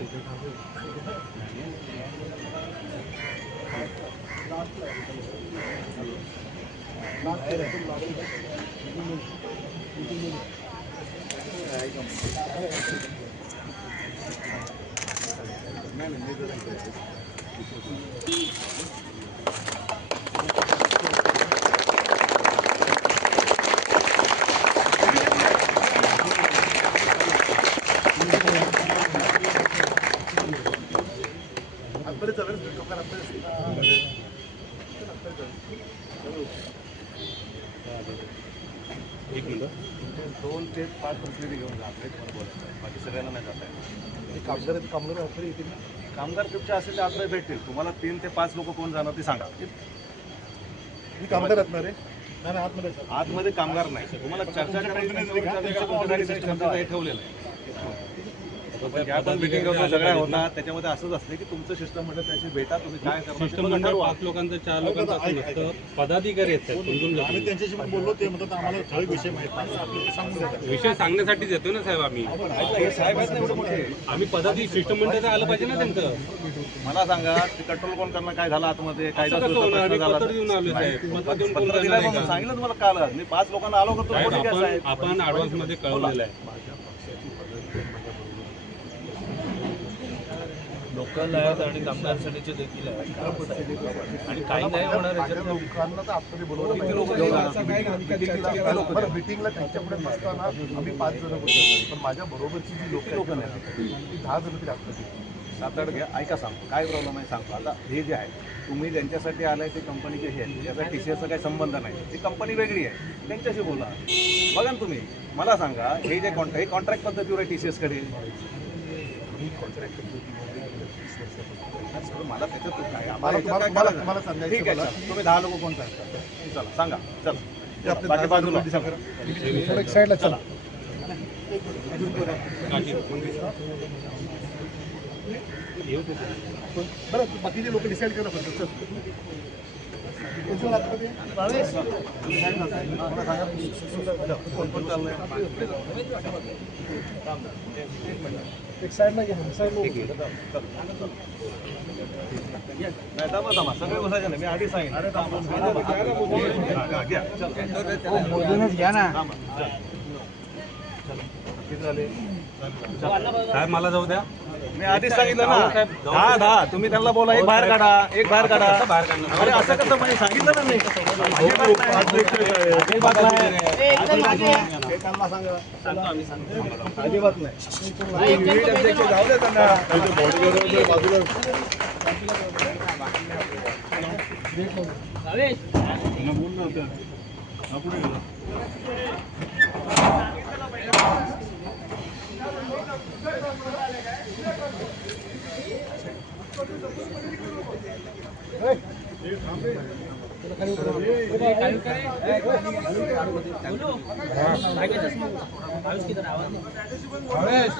एक मिनिट 2 ते 5 प्रतिनिधी घेऊन जात आहेत मला बोलायचं आहे बाकी सगळ्यांना नाही जात आहे कामगार ऑफर येतील कामगार तुमच्या असेल ते आत्ता भेटतील तुम्हाला 3 ते 5 लोक कोण जाणार ते सांगा कामगार असणार आहे नाही आतमध्ये कामगार नाही तुम्हाला चर्चा करायची ठेवलेलं आहे ज्या पण मिटिंग सगळ्या होतात त्याच्यामध्ये असंच असते की तुमचं शिष्टमंडळ त्याची भेटा तुम्ही काय करणार शिष्टमंडळ 5 लोकांचं 4 लोकांचं असं नसतं पदाधिकारी आहेत समजून घ्या आम्ही त्यांच्याशी पण बोललो ते म्हणतात आम्हाला ठराविक विषय माहिती विषय सांगण्यासाठीच येतो ना साहेब आम्ही साहेब आहेत ना एवढे मोठे आम्ही पदाधिकारी शिष्टमंडळ आलं पाहिजे ना त्यांचं मला सांगा ते कंट्रोल कोण करणार काय झालं आतमध्ये कायदा पत्र देऊन आलो साहेब सांगितलं तुम्हाला काल मी 5 लोकांना आलो होतो आपण ऍडव्हान्स मध्ये कळवलेलं आहे लोकल आहेत आणि कामगारसाठीचे देखील आहेत आणि काही नाही होणार लोकांना तर आतमध्ये बोलवलं मिटिंगला त्यांच्यापुढे नसताना आम्ही 5 जण होतो पण माझ्या बरोबरची जी लोक नाही ती 10 जण तरी आतमध्ये 7-8 घ्या ऐका सांगतो काय प्रॉब्लेम आहे सांगतो आता हे जे आहे तुम्ही ज्यांच्यासाठी आलाय ते कंपनीचे हे आहे त्याचा TCSचा काही संबंध नाही ती कंपनी वेगळी आहे त्यांच्याशी बोला बघा ना तुम्ही मला सांगा हे जे कॉन्ट्रॅक्ट पद्धतीवर आहे TCSकडे मला त्याच्यात ठीक आहे तुम्ही 10 लोक कोण सांगता चला सांगा चला बाकी बाजूला एक साईडला चला बरं बाकीचे लोक डिसाईड करा फक्त एक साईडला घ्या थांबा सगळे बसायचे नाही मी आधी सांगितलं घ्या ना किती झाले साहेब मला जाऊ द्या मी आधीच सांगितलं ना 10 तुम्ही त्यांना बोला एक बाहेर काढा अरे असं कसं म्हणजे सांगितलं ना मी त्यांना सांगा अजिबात नाही जाऊ दे त्यांना आवाज